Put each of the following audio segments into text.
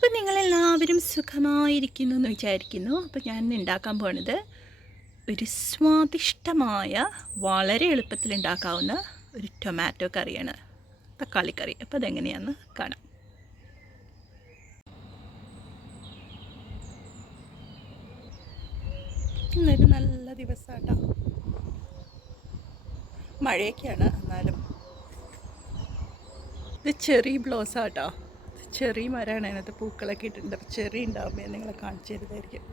അപ്പം നിങ്ങളെല്ലാവരും സുഖമായിരിക്കുന്നു എന്ന് വിചാരിക്കുന്നു. അപ്പം ഞാൻ ഉണ്ടാക്കാൻ പോണത് ഒരു സ്വാദിഷ്ടമായ വളരെ എളുപ്പത്തിൽ ഉണ്ടാക്കാവുന്ന ഒരു ടൊമാറ്റോ കറിയാണ്. തക്കാളി കറി. അപ്പോൾ അതെങ്ങനെയാണെന്ന് കാണാം. ഇന്നൊരു നല്ല ദിവസമാട്ടോ മഴയൊക്കെയാണ് എന്നാലും. ഇത് ചെറി ബ്ലോസാട്ടോ ചെറി മരമാണ് അതിനകത്ത് പൂക്കളൊക്കെ ഇട്ടിട്ടുണ്ട്. അപ്പോൾ ചെറി ഉണ്ടാകുമ്പോൾ നിങ്ങളെ കാണിച്ചു തരുന്നതായിരിക്കും.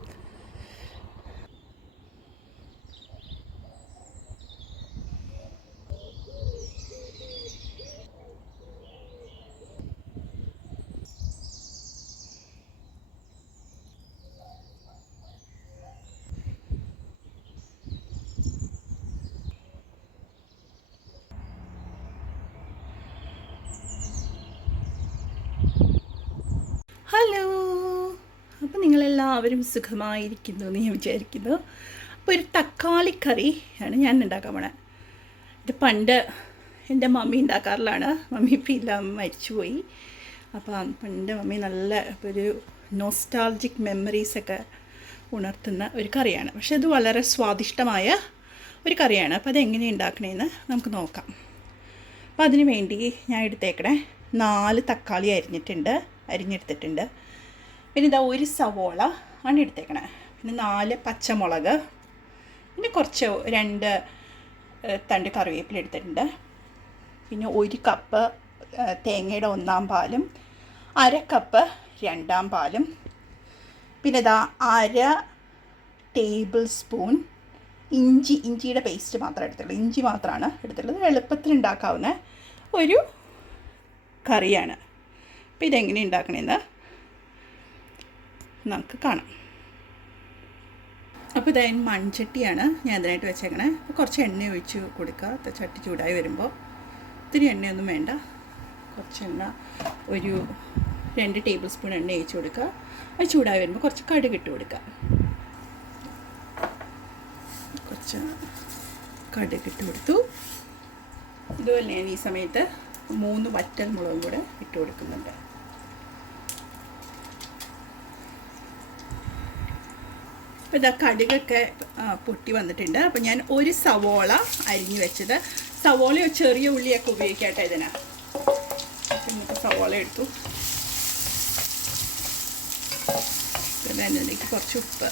അപ്പോൾ നിങ്ങളെല്ലാവരും സുഖമായിരിക്കുന്നു എന്ന് ഞാൻ വിചാരിക്കുന്നു. അപ്പോൾ ഒരു തക്കാളി കറി ആണ് ഞാൻ ഉണ്ടാക്കാൻ പോണേ. ഇത് പണ്ട് എന്റെ മമ്മി ഉണ്ടാക്കാറിലാണ് മമ്മി ഇപ്പം ഇല്ല മരിച്ചുപോയി. അപ്പം പണ്ട് മമ്മി നല്ല ഒരു നോസ്റ്റാൾജിക് മെമ്മറീസൊക്കെ ഉണർത്തുന്ന ഒരു കറിയാണ്. പക്ഷെ ഇത് വളരെ സ്വാദിഷ്ടമായ ഒരു കറിയാണ്. അപ്പോൾ അതെങ്ങനെ ഉണ്ടാക്കണേന്ന് നമുക്ക് നോക്കാം. അപ്പോൾ അതിന് വേണ്ടി ഞാൻ എടുത്തേക്കണേ നാല് തക്കാളി അരിഞ്ഞിട്ടുണ്ട് അരിഞ്ഞെടുത്തിട്ടുണ്ട്. പിന്നെ ഇതാ ഒരു സവോള ആണ് എടുത്തേക്കണേ. പിന്നെ നാല് പച്ചമുളക്. പിന്നെ കുറച്ച് രണ്ട് തണ്ട് കറിവേപ്പില എടുത്തിട്ടുണ്ട്. പിന്നെ ഒരു കപ്പ് തേങ്ങയുടെ ഒന്നാം പാലും അര കപ്പ് രണ്ടാം പാലും. പിന്നെ ഇതാ അര ടേബിൾ സ്പൂൺ ഇഞ്ചി ഇഞ്ചിയുടെ പേസ്റ്റ് മാത്രം എടുത്തുള്ളൂ ഇഞ്ചി മാത്രമാണ് എടുത്തുള്ളത് എളുപ്പത്തിൽ ഉണ്ടാക്കാവുന്ന ഒരു കറിയാണ്. അപ്പോൾ ഇതെങ്ങനെ ഉണ്ടാക്കണമെന്ന് നമുക്ക് കാണാം. അപ്പോൾ ഇതായി മൺചട്ടിയാണ് ഞാൻ അതിനായിട്ട് വെച്ചേക്കണേ. അപ്പോൾ കുറച്ച് എണ്ണ ഒഴിച്ച് കൊടുക്കുക. ചട്ടി ചൂടായി വരുമ്പോൾ ഒത്തിരി എണ്ണയൊന്നും വേണ്ട. കുറച്ച് എണ്ണ ഒരു രണ്ട് ടേബിൾ സ്പൂൺ എണ്ണ ഒഴിച്ച് കൊടുക്കുക. അത് ചൂടായി വരുമ്പോൾ കുറച്ച് കടുക് ഇട്ട് കൊടുക്കുക. കുറച്ച് കടുക് ഇട്ട് കൊടുത്തു. ഇതുപോലെ ഞാൻ ഈ സമയത്ത് മൂന്ന് വറ്റൽ മുളകും കൂടെ ഇട്ട് കൊടുക്കുന്നുണ്ട്. അപ്പോൾ ഇതാ കടുകൊക്കെ പൊട്ടി വന്നിട്ടുണ്ട്. അപ്പോൾ ഞാൻ ഒരു സവോള അരിഞ്ഞു വെച്ചത്. സവോളയോ ചെറിയ ഉള്ളിയൊക്കെ ഉപയോഗിക്കട്ടെ ഇതിന്. സവോള എടുത്തു. പിന്നെ അതിലേക്ക് കുറച്ച് ഉപ്പ്.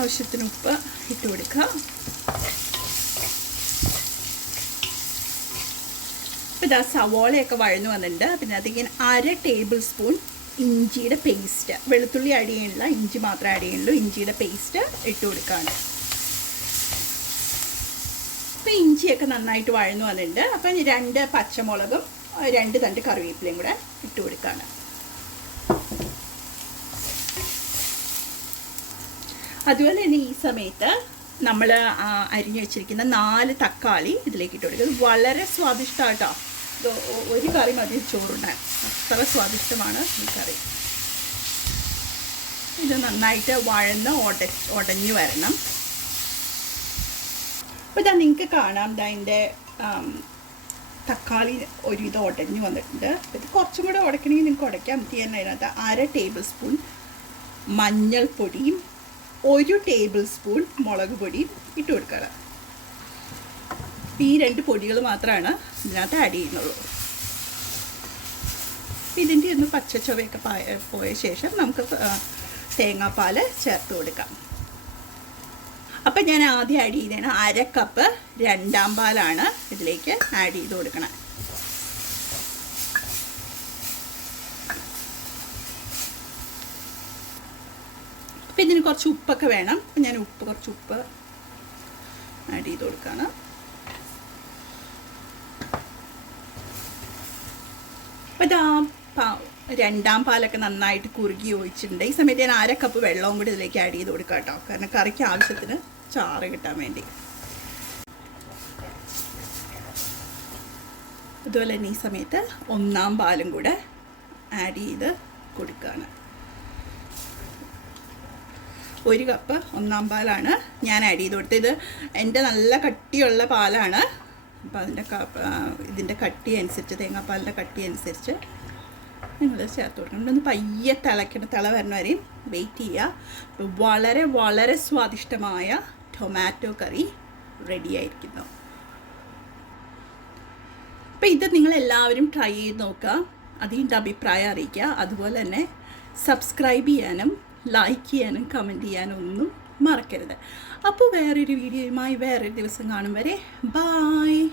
ആവശ്യത്തിന് ഉപ്പ് ഇട്ട് കൊടുക്കുക. അപ്പോൾ ഇതാ സവോളയൊക്കെ വഴന്നു വന്നിട്ടുണ്ട്. പിന്നെ അതിങ്ങനെ അര ടേബിൾ സ്പൂൺ ഇഞ്ചിയുടെ പേസ്റ്റ് വെളുത്തുള്ളി ആഡ് ചെയ്യണില്ല ഇഞ്ചി മാത്രം ആഡ് ചെയ്യുള്ളൂ ഇഞ്ചിയുടെ പേസ്റ്റ് ഇട്ട് കൊടുക്കുകയാണ്. അപ്പോൾ ഇഞ്ചിയൊക്കെ നന്നായിട്ട് വഴന്നു വന്നിട്ടുണ്ട്. അപ്പം രണ്ട് പച്ചമുളകും രണ്ട് തണ്ട് കറിവേപ്പിലയും കൂടെ ഇട്ട് കൊടുക്കുകയാണ്. അതുപോലെ തന്നെ ഈ സമയത്ത് നമ്മൾ അരിഞ്ഞു വെച്ചിരിക്കുന്ന നാല് തക്കാളി ഇതിലേക്ക് ഇട്ട് കൊടുക്കുക. വളരെ സ്വാദിഷ്ടമാട്ടോ. ഒരു കറി മതി ചോറുണ്ടാൻ അത്ര സ്വാദിഷ്ടമാണ് ഈ കറി. ഇത് നന്നായിട്ട് വഴന്ന് ഒട ഉടഞ്ഞു വരണം. അപ്പോൾ ഇതാ നിങ്ങൾക്ക് കാണാം ഇതാ അതിന്റെ തക്കാളി ഇത് ഉടഞ്ഞു വന്നിട്ടുണ്ട്. ഇത് കുറച്ചും കൂടെ ഉടക്കണമെങ്കിൽ നിങ്ങൾക്ക് ഉടയ്ക്കാം ഞാൻ അതിനകത്ത് അര ടേബിൾ സ്പൂൺ മഞ്ഞൾപ്പൊടിയും ഒരു ടേബിൾ സ്പൂൺ മുളക് പൊടിയും ഇട്ട് കൊടുക്കുക. ഈ രണ്ട് പൊടികൾ മാത്രമാണ് ഇതിനകത്ത് ആഡ് ചെയ്യുന്നുള്ളൂ. ഇതിന്റെ ഒന്ന് പച്ച ചുവയൊക്കെ പായ ശേഷം നമുക്ക് തേങ്ങാപ്പാൽ ചേർത്ത് കൊടുക്കാം. അപ്പം ഞാൻ ആദ്യം ആഡ് ചെയ്തതാണ് അര കപ്പ് രണ്ടാം പാലാണ് ഇതിലേക്ക് ആഡ് ചെയ്ത് കൊടുക്കണം. അപ്പം ഇതിന് കുറച്ച് ഉപ്പൊക്കെ വേണം. അപ്പം ഞാൻ ഉപ്പ് കുറച്ച് ഉപ്പ് ആഡ് ചെയ്ത് കൊടുക്കുകയാണ് അപ്പോൾ പാ- രണ്ടാം പാലൊക്കെ നന്നായിട്ട് കുറുകി ഒഴിച്ചിട്ടുണ്ട്. ഈ സമയത്ത് ഞാൻ അര കപ്പ് വെള്ളവും കൂടി ഇതിലേക്ക് ആഡ് ചെയ്ത് കൊടുക്കാം കേട്ടോ. കാരണം കറിക്ക് ആവശ്യത്തിന് ചാറ് കിട്ടാൻ വേണ്ടി. അതുപോലെ തന്നെ ഈ സമയത്ത് ഒന്നാം പാലും കൂടെ ആഡ് ചെയ്ത് കൊടുക്കുകയാണ് ഒരു കപ്പ് ഒന്നാം പാലാണ് ഞാൻ ആഡ് ചെയ്ത് കൊടുത്തത്. എന്റെ നല്ല കട്ടിയുള്ള പാലാണ്. അപ്പോൾ അതിന്റെ ഇതിന്റെ കട്ടി അനുസരിച്ച് തേങ്ങാപ്പാലിന്റെ കട്ടി അനുസരിച്ച് നിങ്ങൾ ചേർത്ത് കൊടുക്കണം. ഒന്ന് പയ്യെ തിളയ്ക്കണം. തിള വരുന്ന വരെയും വെയിറ്റ് ചെയ്യുക. വളരെ വളരെ സ്വാദിഷ്ടമായ ടൊമാറ്റോ കറി റെഡി ആയിരിക്കുന്നു. അപ്പോൾ ഇത് നിങ്ങൾ എല്ലാവരും ട്രൈ ചെയ്ത് നോക്കുക. അതിന്റെ അഭിപ്രായം അറിയിക്കുക. അതുപോലെ തന്നെ സബ്സ്ക്രൈബ് ചെയ്യാനും ലൈക്ക് ചെയ്യാനും കമന്റ് ചെയ്യാനും ഒന്നും മറക്കരുത്. അപ്പോൾ വേറൊരു വീഡിയോയുമായി വേറൊരു ദിവസം കാണും വരെ. ബായ്